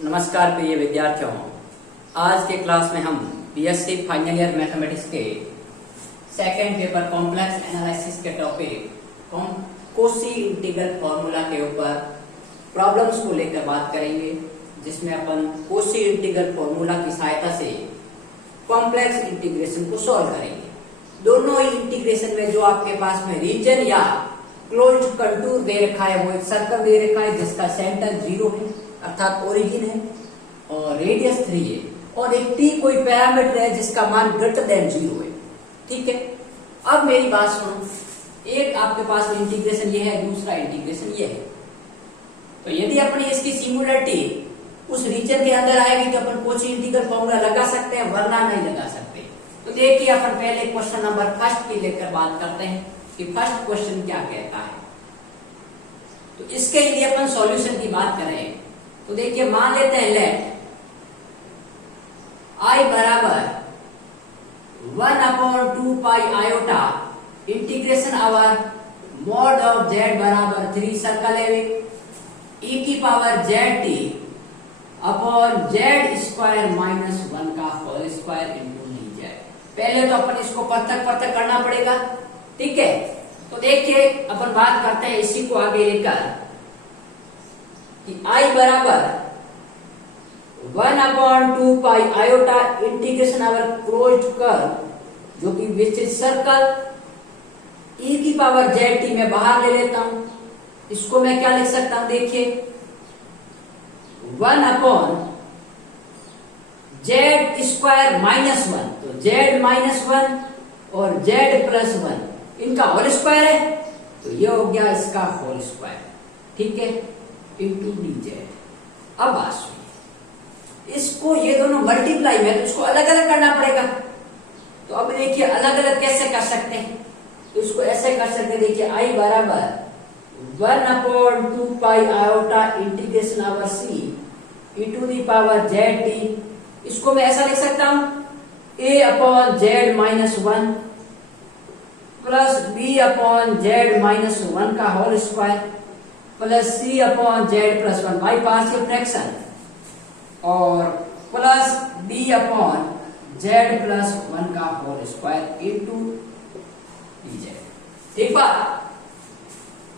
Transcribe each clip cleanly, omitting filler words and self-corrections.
नमस्कार प्रिय विद्यार्थियों, आज के क्लास में हम बीएससी फाइनल ईयर मैथमेटिक्स के सेकेंड पेपर कॉम्प्लेक्स एनालिसिस के टॉपिक कोशी इंटीग्रल फॉर्मूला के ऊपर प्रॉब्लम्स को लेकर बात करेंगे, जिसमें अपन कोशी इंटीग्रल फॉर्मूला की सहायता से कॉम्प्लेक्स इंटीग्रेशन को सॉल्व करेंगे। दोनों ही इंटीग्रेशन में जो आपके पास में रीजन या क्लोज्ड कंटूर दे रखा है, वो एक सर्कल दे रखा है जिसका सेंटर 0 है अर्थात ओरिजिन है और रेडियस 3 है, और एक टी कोई पैरामीटर है जिसका मान ग्रेटर देन 0 है। ठीक है, अब मेरी बात सुनो, एक आपके पास में इंटीग्रेशन ये है, दूसरा इंटीग्रेशन ये है। तो यदि अपनी इसकी सिमिलरिटी उस रीजन के अंदर आएगी तो अपन कोशी इंटीग्रल फॉर्मूला लगा सकते हैं, वरना नहीं लगा सकते। तो देखिए, अपन पहले क्वेश्चन नंबर फर्स्ट की लेकर बात करते हैं कि फर्स्ट क्वेश्चन क्या कहता है। तो इसके लिए अपन सॉल्यूशन की बात करें तो देखिए, मान लेते हैं लेट I बराबर 1/2 pi iota integration over mod of z बराबर 3 सर्कल है e की power zt upon z square minus 1 का होल स्क्वायर इंटू dz। पहले तो अपन इसको पृथक करना पड़ेगा। ठीक है, तो देखिए अपन बात करते हैं इसी को आगे लेकर कि I बराबर 1/2 pi iota integration over closed curve जो कि विच इज सर्कल e की पावर zt में बाहर ले लेता हूं। इसको मैं क्या लिख सकता हूं, देखिए 1/z स्क्वायर माइनस 1, तो z माइनस 1 और z प्लस 1 इनका होल स्क्वायर है, तो ये हो गया इसका होल स्क्वायर। ठीक है, इंटू dz। अब बात सुनिए, इसको ये दोनों मल्टीप्लाई में तो इसको अलग अलग करना पड़ेगा। तो अब देखिए अलग अलग कैसे कर सकते हैं, तो इसको ऐसे कर सकते हैं। देखिए I बराबर 1/2 pi iota integration over c e to the power zt। इसको मैं ऐसा लिख सकता हूं a upon z minus 1 plus b upon z minus 1 का whole square plus c upon z plus 1 by partial fraction और plus b upon z plus 1 का whole square into dz। ठीक बात।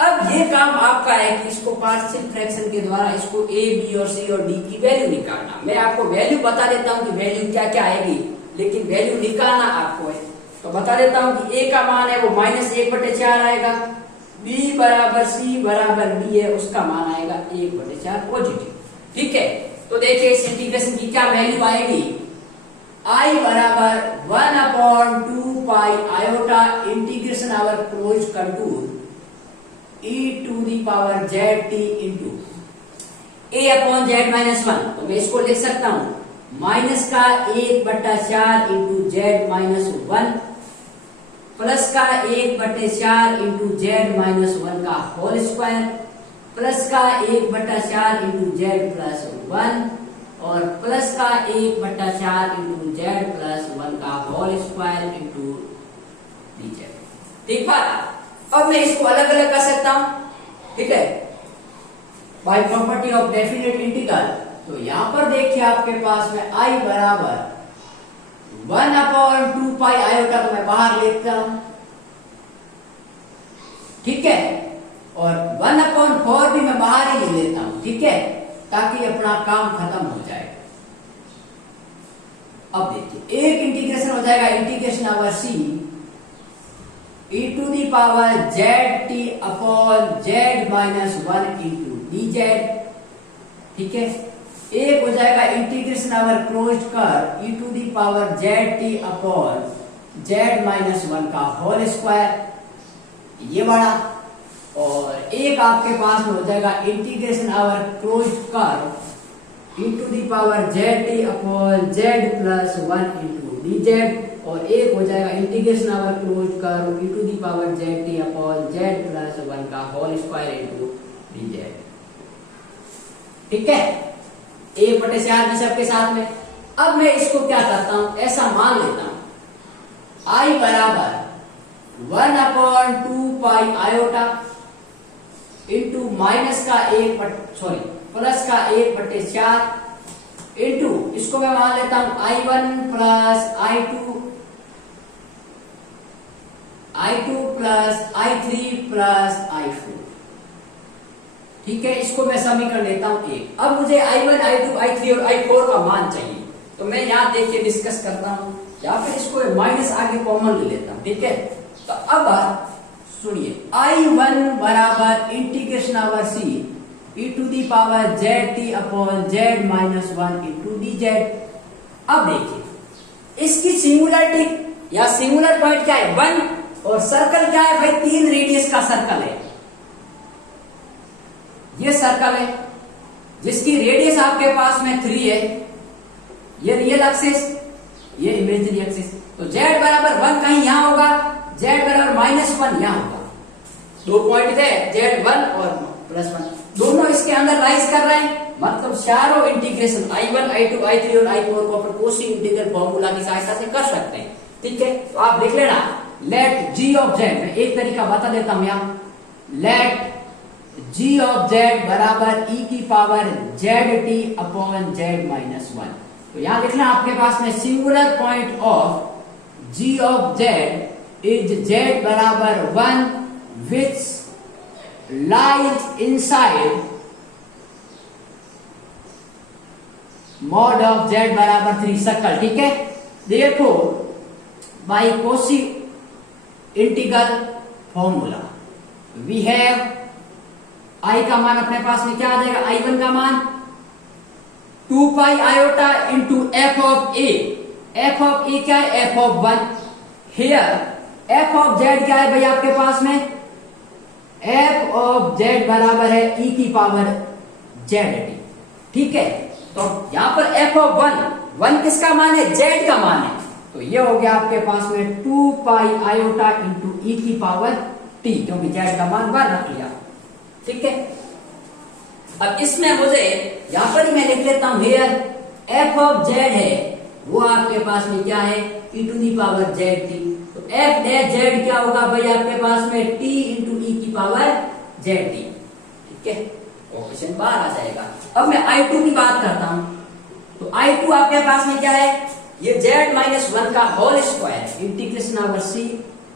अब ये काम आपका है कि इसको पार्शियल फ्रैक्शन के द्वारा इसको a b और c और d की वैल्यू निकालना। मैं आपको वैल्यू बता देता हूं कि वैल्यू क्या क्या आएगी, लेकिन वैल्यू निकालना आपको है। तो बता देता हूं कि a का मान है वो -1/4 आएगा, b बराबर c बराबर d है, उसका मान आएगा 1/4 पॉजिटिव। ठीक है, तो देखिए इस इंटीग्रेशन की क्या वैल्यू आएगी। I बराबर 1/2 pi iota integration over close contour e to the power zt into a upon z minus 1। तो मैं इसको लिख सकता हूं माइनस का 1/4 इंटू z माइनस 1 प्लस का 1/4 इंटू z माइनस 1 का होल स्क्वायर प्लस का 1/4 इंटू z प्लस 1 और प्लस का 1/4 इंटू z प्लस 1 का होल स्क्वायर इंटू dz। ठीक है, अब मैं इसको अलग अलग कर सकता हूं। ठीक है, by property of definite integral. तो यहां पर देखिए आपके पास में I बराबर 1/2 पाई आयोटा को मैं बाहर लेता हूं। ठीक है, और 1/4 भी मैं बाहर ही ले लेता हूं। ठीक है, ताकि अपना काम खत्म हो जाए। अब देखिए एक इंटीग्रेशन हो जाएगा integration over c e to the power zt upon z minus 1 into dz। ठीक है, एक हो जाएगा integration over closed curve e to the power zt upon z minus 1 का होल स्क्वायर, ये बड़ा, और एक आपके पास में हो जाएगा integration over closed curve e to the power zt upon z plus 1 into dz, और एक हो जाएगा integration over closed curve e to the power zt upon z plus 1 का होल स्क्वायर इंटू dz। ठीक है, 1/4 में सबके साथ में। अब मैं इसको क्या करता हूं, ऐसा मान लेता हूं I बराबर 1/2 पाई आयोटा इंटू माइनस का प्लस का 1/4 इंटू इसको मैं मान लेता हूं I1 plus I2 plus I3 plus I4। ठीक है, इसको मैं समीकरण लेता हूं एक। अब मुझे I1, I2, I3 और I4 का मान चाहिए, तो मैं यहां देखिए डिस्कस करता हूं, या फिर इसको माइनस आगे कॉमन ले लेता हूं। ठीक है, तो अब सुनिए, I1 बराबर integration over C e to the power ZT upon Z minus 1 into dz। अब देखिए इसकी सिंगुलरिटी या सिंगुलर पॉइंट क्या है 1, और सर्कल क्या है भाई 3 रेडियस का सर्कल है। ये सर्कल है जिसकी रेडियस आपके पास में 3 है, ये रियल एक्सिस, ये इमेजिनरी एक्सिस। तो z बराबर 1 कहीं यहां होगा, z बराबर -1 यहां होगा। 2 पॉइंट थे Z1 और +1, दोनों इसके अंदर राइज कर रहे हैं, मतलब चारों इंटीग्रेशन I1, I2, I3 और I4 को अपन कोसी इंटीग्रल फॉर्मूला की सहायता से कर सकते हैं। ठीक है, तो आप देख लेना, लेट g ऑफ z, मैं एक तरीका बता देता हूं यहां, लेट g ऑफ z बराबर e की power zt upon z minus 1। तो यहां देखना आपके पास में singular point of g of z is z बराबर 1 which lies inside mod of z बराबर 3 सर्कल। ठीक है, देखो by Cauchy integral formula we have I का मान अपने पास में क्या आ जाएगा, I1 का मान 2 pi iota into f of a। f of a क्या है, f of 1। Here f of z क्या है भाई आपके पास में, f ऑफ z बराबर है e की पावर zt। ठीक है, तो यहां पर f ऑफ 1 किसका मान है, z का मान है, तो ये हो गया आपके पास में 2 पाई आयोटा इंटू e की पावर t, क्योंकि z का मान 1 रख लिया। ठीक है, अब इसमें मुझे यहां पर ही मैं लिख लेता हूं, हियर f ऑफ z है वो आपके पास में क्या है, e to the power zt। तो f डैश z क्या होगा भाई आपके पास में t इंटू e की पावर zt। ठीक है, ऑप्शन बाहर आ जाएगा। अब मैं I2 की बात करता हूं, तो I2 आपके पास में क्या है, ये z माइनस 1 का whole square integration over c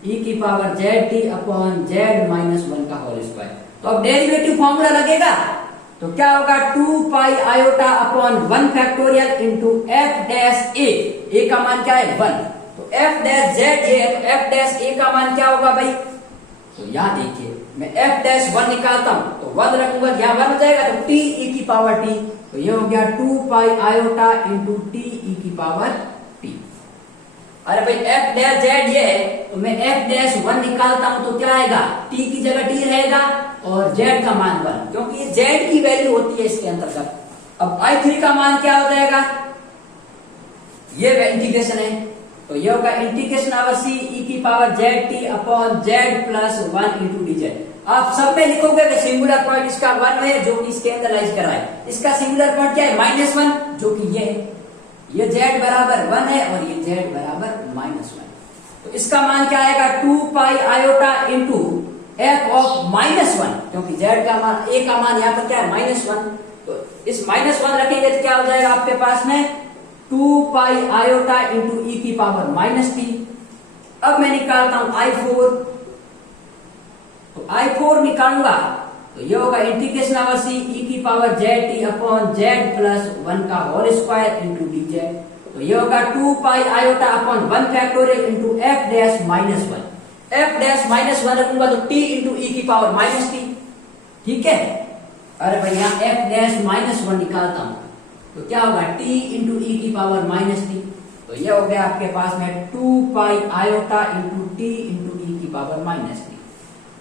e की power zt upon z minus 1 का होल स्क्वायर। तो अब डेरिवेटिव फॉर्मूला लगेगा, तो क्या होगा 2 pi iota upon 1 factorial into f dash a का मान क्या है 1, तो f डैश z ये है, तो f डैश a का मान क्या होगा भाई, तो यहां देखिए मैं f डैश 1 निकालता हूं, तो 1 रखूंगा, यहां 1 हो जाएगा, तो t e की पावर t, तो ये हो गया 2 pi iota into t e की पावर t। अरे भाई f डैश z ये है, तो मैं f डैश 1 निकालता हूं, तो क्या आएगा, t की जगह t रहेगा और z का मान 1, क्योंकि ये z की वैल्यू होती है इसके अंतर्गत। अब I3 का मान क्या हो जाएगा, ये इंटीग्रेशन है, तो ये होगा इंटीग्रेशन ओवर c e की power zt upon z plus 1 into dz। आप सब में लिखोगे कि सिंगुलर पॉइंट इसका 1 है जो कि इसके अंदर लाइज कर रहा है, इसका सिंगुलर पॉइंट क्या है -1 जो कि ये है, ये z बराबर 1 है और ये z बराबर -1। तो इसका मान क्या आएगा 2 pi iota into f of -1, क्योंकि z का मान a का मान यहाँ पर क्या है -1, तो इस -1 रखेंगे तो क्या हो जाएगा आपके पास में 2 पाई आयोटा इंटू e की पावर -t। अब मैं निकालता हूं I4, तो I4 निकालूंगा तो ये होगा इंटीग्रेशन ओवर c e की power zt upon z plus 1 का होल स्क्वायर इंटू dz। तो ये होगा 2 pi iota upon 1 factorial into f dash -1, f dash -1 रखूंगा तो t इंटू e की पावर -t। ठीक है, अरे भाई यहाँ f डैश -1 निकालता हूं, तो क्या होगा t इंटू e की पावर -t। तो ये हो गया आपके पास में 2 pi iota into t into e की पावर -t।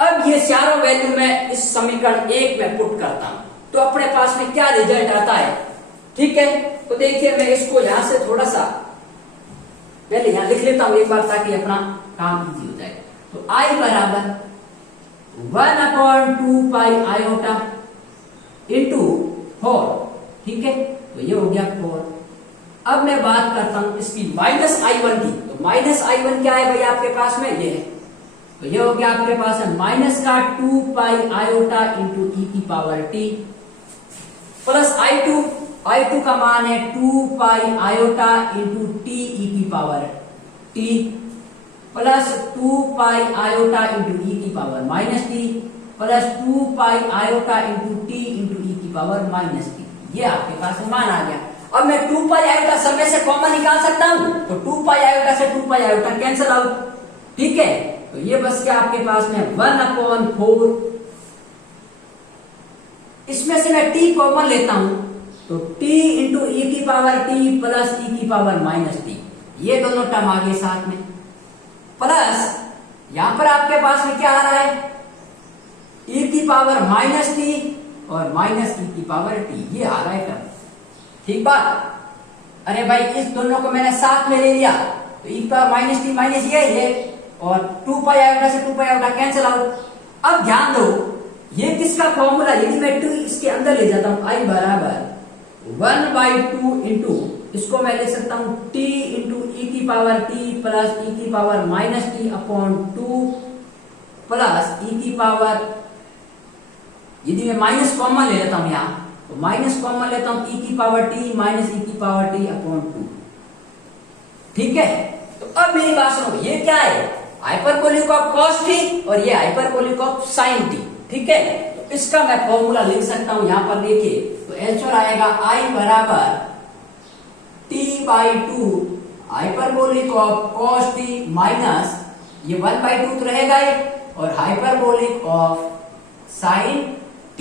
अब ये चारों वैल्यू मैं इस समीकरण 1 में पुट करता हूं, तो अपने पास में क्या रिजल्ट आता है। ठीक है, तो देखिए मैं इसको यहां से थोड़ा सा पहले यहां लिख लेता हूं एक बार, ताकि अपना काम इजी हो जाए। तो I बराबर 1/2 पाई आयोटा इंटू 4। ठीक है, तो ये हो गया 4। अब मैं बात करता हूं इसकी -I1 की, तो -I1 क्या है भाई आपके पास में ये है, तो ये हो गया आपके पास है माइनस का 2 पाई आयोटा इंटू e की power t plus I2 I2 का मान है 2 pi iota into T E की power T plus 2 pi iota into E की power minus T plus 2 pi iota into T into E की power minus T. ये आपके पास मान आ गया। अब मैं 2 पाई आयोटा सब में से कॉमन निकाल सकता हूं, तो 2 पाई आयोटा से 2 पाई आयोटा कैंसिल आउट। ठीक है, तो ये बस क्या आपके पास में 1/4। इसमें से मैं t कॉमन लेता हूं, तो t इंटू ई की पावर t प्लस ई की पावर माइनस टी, ये दोनों टर्म आ गए साथ में। प्लस यहां पर आपके पास में क्या आ रहा है, e की पावर माइनस टी और माइनस ई की पावर t, ये आ रहा है टर्म। ठीक बात। अरे भाई इस दोनों को मैंने साथ में ले लिया, तो ई की पावर माइनस टी माइनस ये और 2 पाई आयोटा से 2 पाई आयोटा कैंसिल आउट। अब ध्यान दो, ये किसका फॉर्मूला, यदि मैं 2 इसके अंदर ले जाता हूं, i बराबर 1/2 इंटू, इसको मैं ले सकता हूं t इंटू ई की पावर t प्लस ई की power minus T upon 2 plus E की पावर, यदि मैं माइनस कॉमन ले लेता हूं यहां, तो माइनस कॉमन लेता हूं ई की पावर t माइनस ई की पावर t अपॉन 2। ठीक है, तो अब मेरी बात सुनो, ये क्या है, हाइपरबोलिक ऑफ cos t और ये हाइपरबोलिक ऑफ sin t। ठीक है, तो इसका मैं फॉर्मूला लिख सकता हूं, यहां पर देखिए, तो आंसर आएगा i बराबर t/2 hyperbolic of cos t minus ये 1/2 तो रहेगा ही, और हाइपरबोलिक ऑफ sin t।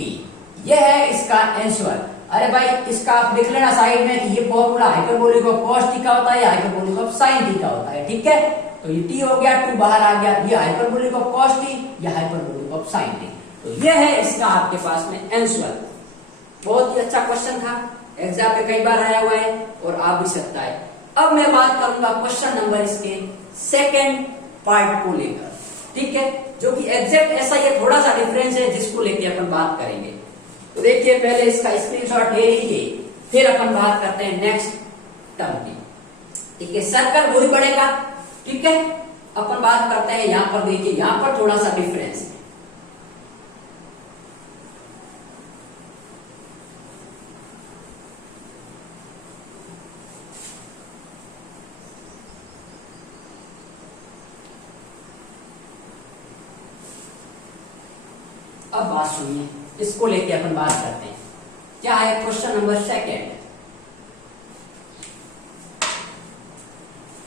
ये है इसका आंसर। अरे भाई इसका आप लिख लेना साइड में कि ये formula hyperbolic of cos t का होता है या हाइपरबोलिक ऑफ sin t का होता है। ठीक है, तो ये t हो गया, 2 बाहर आ गया, ये हाइपरबोलिक ऑफ cos t या हाइपरबोलिक ऑफ sin t। तो ये है इसका आपके पास में आंसर। बहुत ही अच्छा क्वेश्चन था, एग्जाम में कई बार आया हुआ है और आ भी सकता है। अब मैं बात करूंगा क्वेश्चन नंबर इसके सेकंड पार्ट को लेकर। ठीक है, जो कि एग्जैक्ट ऐसा ही थोड़ा सा डिफरेंस है, जिसको लेके अपन बात करेंगे। तो देखिए पहले इसका स्क्रीनशॉट ले लीजिए, फिर अपन बात करते हैं नेक्स्ट टर्म की। ठीक है, सर्कल वही पड़ेगा। ठीक है, अपन बात करते हैं यहां पर, देखिए यहां पर थोड़ा सा डिफरेंस है। अब बात सुनिए, इसको लेके अपन बात करते हैं। क्या है question number second.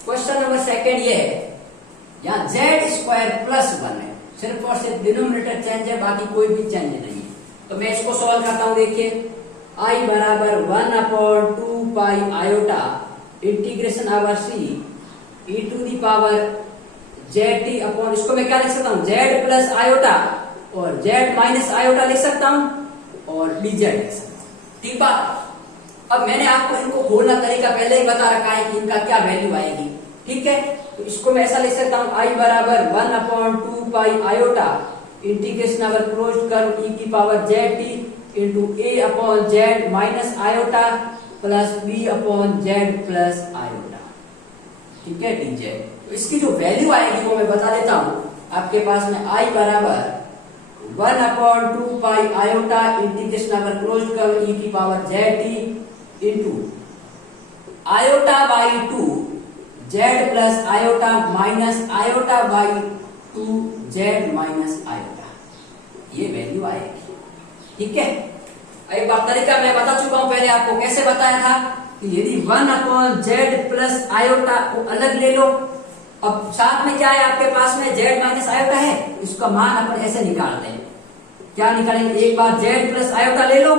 Question number second ये है, यहाँ z² प्लस 1 है, सिर्फ और सिर्फ डिनोमिनेटर चेंज है, बाकी कोई भी चेंज नहीं है। तो मैं इसको सॉल्व करता हूं। देखिए i बराबर 1/2 pi iota integration over c e to the power zt अपॉन, इसको मैं क्या लिख सकता हूं, z प्लस आयोटा और z माइनस आयोटा लिख सकता हूं और dz लिख सकता हूं। ठीक बात। अब मैंने आपको इनको खोलना तरीका पहले ही बता रखा है कि इनका क्या वैल्यू आएगी। ठीक है, तो इसको मैं ऐसा लिख सकता हूं, i बराबर 1/2 पाई आयोटा इंटीग्रेशन अगर क्लोज कर्व e की power zt into a upon z minus iota plus b upon z plus iota. ठीक है, dz। तो इसकी जो वैल्यू आएगी वो मैं बता देता हूं। आपके पास में i बराबर 1/2 पाई आयोटा इंटीग्रेशन अगर क्लोज कर्व e की power zt into iota by 2 z plus iota minus iota by 2 z minus iota, ये वैल्यू आएगी। ठीक है, एक बार तरीका मैं बता चुका हूं पहले आपको, कैसे बताया था कि यदि 1/z प्लस आयोटा को अलग ले लो, अब साथ में क्या है आपके पास में z माइनस आयोटा है, इसका मान अपन ऐसे निकालते हैं। क्या निकालेंगे, एक बार z प्लस आयोटा ले लो,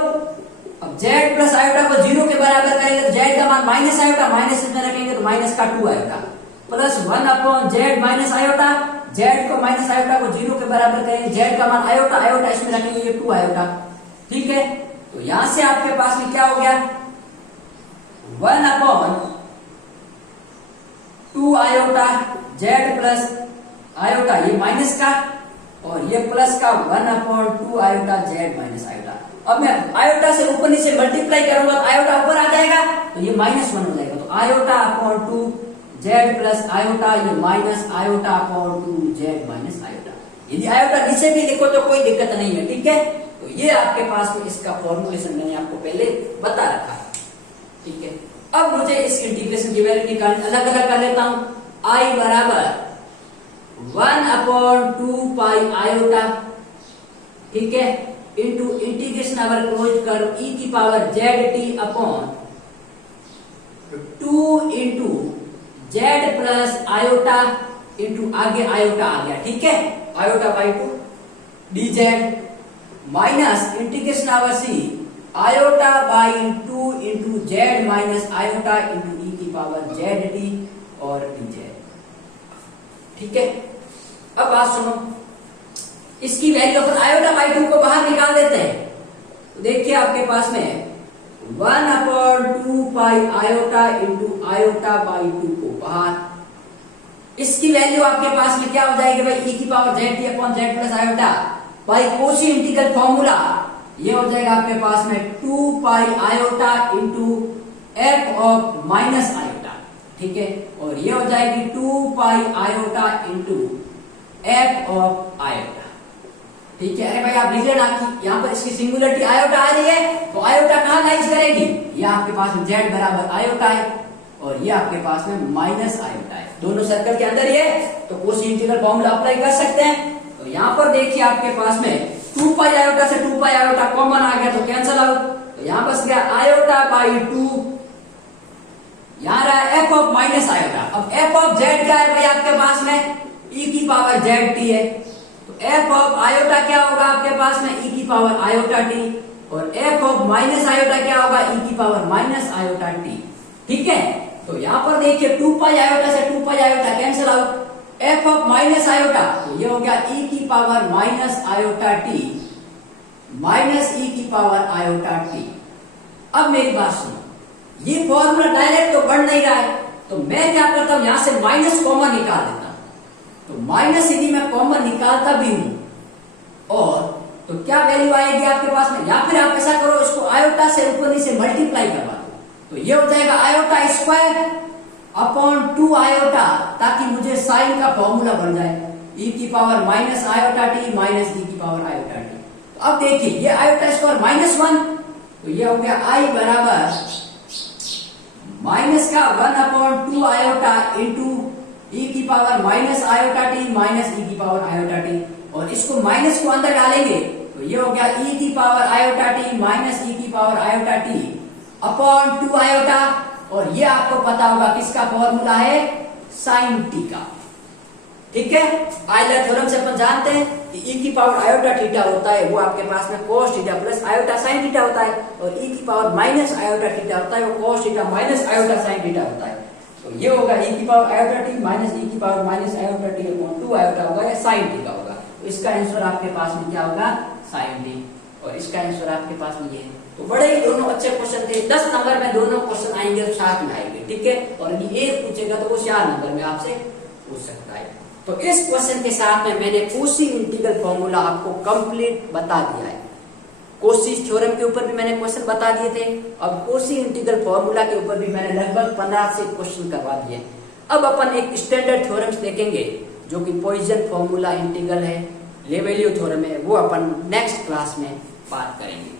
अब z प्लस आयोटा को 0 के बराबर करेंगे तो z का मान माइनस आयोटा, माइनस इसमें रखेंगे तो माइनस का 2 iota, plus 1/z minus iota, z को माइनस आयोटा को 0 के बराबर करेंगे, z का मान आयोटा, आयोटा इसमें रखेंगे ये 2 आयोटा। ठीक है, तो यहां से आपके पास में क्या हो गया, 1/2 आयोटा z प्लस आयोटा, ये माइनस का, और ये प्लस का 1/2 आयोटा z माइनस आयोटा। अब मैं आयोटा से ऊपर नीचे मल्टीप्लाई करूंगा तो आयोटा ऊपर आ जाएगा, तो ये -1 हो जाएगा। तो iota upon 2 z plus iota, ये minus iota upon 2 z minus iota. यदि आयोटा नीचे भी लिखो तो कोई दिक्कत नहीं है। ठीक है, तो ये आपके पास में इसका फॉर्मुलेशन मैंने आपको पहले बता रखा है। ठीक है, अब मुझे इस इंटीग्रेशन की वैल्यू निकालनी, अलग अलग कर लेता हूं। I बराबर 1/2 पाई आयोटा, ठीक है, इंटू इंटीग्रेशन अगर क्लोज कर e की power ZT upon 2 into Z plus iota into आगे आयोटा आ गया, ठीक है, iota by 2 dz minus integration over C iota by 2 into Z minus iota into E की पावर ZT और dz, ठीक है। अब बात सुनो, इसकी वैल्यू अपन आयोटा बाई 2 को बाहर निकाल देते हैं, तो देखिए आपके पास में 1/2 pi iota into iota by 2 को बाहर, इसकी वैल्यू आपके पास में क्या हो जाएगी भाई, e की power ZT upon z plus iota by Cauchy integral formula, ये हो जाएगा आपके पास में 2 pi iota into f of minus iota, ठीक है, और ये हो जाएगी 2 pi iota into f of iota, ठीक है। अरे भाई आप लिख लेना कि यहाँ पर इसकी सिंगुलरिटी आयोटा आ रही है, तो आयोटा कहाँ लाइज करेगी, ये आपके पास में z बराबर आयोटा है और ये आपके पास में माइनस आयोटा है, दोनों सर्कल के अंदर ही है, तो कोशी इंटीग्रल फॉर्मूला अप्लाई कर सकते हैं। तो यहाँ पर देखिए आपके पास में 2 पाई आयोटा से 2 पाई आयोटा कॉमन आ गया, तो कैंसिल आउट, तो यहाँ बस गया आयोटा बाई 2, यहाँ रहा f ऑफ माइनस आयोटा। अब f ऑफ z क्या है भाई आपके पास में, e की पावर ZT है, तो f ऑफ आयोटा क्या होगा आपके पास में, e की पावर आयोटा t, और f ऑफ माइनस आयोटा क्या होगा, e की पावर माइनस आयोटा t, ठीक है। तो यहाँ पर देखिए 2 पाई आयोटा से 2 pi iota cancel out, f of minus iota, तो ये हो गया e की power minus iota t minus e की पावर आयोटा t। अब मेरी बात सुनो, ये फॉर्मूला डायरेक्ट तो बढ़ नहीं रहा है, तो मैं क्या करता हूं, यहां से माइनस कॉमन निकाल देता हूं, तो माइनस यदि मैं कॉमन निकालता भी हूं और तो क्या वैल्यू आएगी आपके पास में, या फिर आप ऐसा करो, इसको आयोटा से ऊपर नीचे मल्टीप्लाई करवा दो, तो ये हो जाएगा आयोटा स्क्वायर अपॉन 2 आयोटा, ताकि मुझे साइन का फॉर्मूला बन जाए, e की power minus iota t minus e की पावर आयोटा t। तो अब देखिए ये आयोटा स्क्वायर -1, तो ये हो गया i बराबर माइनस का 1/2 आयोटा इंटू e की power minus iota t minus e की पावर आयोटा t, और इसको माइनस को अंदर डालेंगे, तो ये हो गया e की power iota t minus e की power iota t upon 2 iota, और ये आपको पता होगा किसका फॉर्मूला है, साइन t का, ठीक है। आयलर थ्योरम से अपन जानते हैं कि e की पावर आयोटा थीटा होता है, वो आपके पास में cos theta plus iota sine theta होता है, और e की पावर माइनस आयोटा थीटा होता है, वो cos theta minus iota sine theta होता है। तो ये होगा e की power iota t minus e की power minus iota t upon 2 iota होगा, या साइन थीटा होगा, तो इसका आंसर आपके पास में क्या होगा, साइन t, और इसका आंसर आपके पास में ये है। तो बड़े ही दोनों अच्छे क्वेश्चन थे, 10 नंबर में दोनों क्वेश्चन आएंगे और साथ में आएंगे, ठीक है, और यदि एक पूछेगा तो वो 4 नंबर में आपसे पूछ सकता है। तो इस क्वेश्चन के साथ में मैंने कोशी इंटीग्रल फॉर्मूला आपको कंप्लीट बता दिया है। कोशी थ्योरम के ऊपर भी मैंने क्वेश्चन बता दिए थे, अब कोशी इंटीग्रल फॉर्मूला के ऊपर भी मैंने लगभग 15 से क्वेश्चन करवा दिए। अब अपन एक स्टैंडर्ड थ्योरम्स देखेंगे, जो कि पॉइसन फॉर्मूला इंटीग्रल है, लेवेलियो थ्योरम है, वो अपन नेक्स्ट क्लास में बात करेंगे।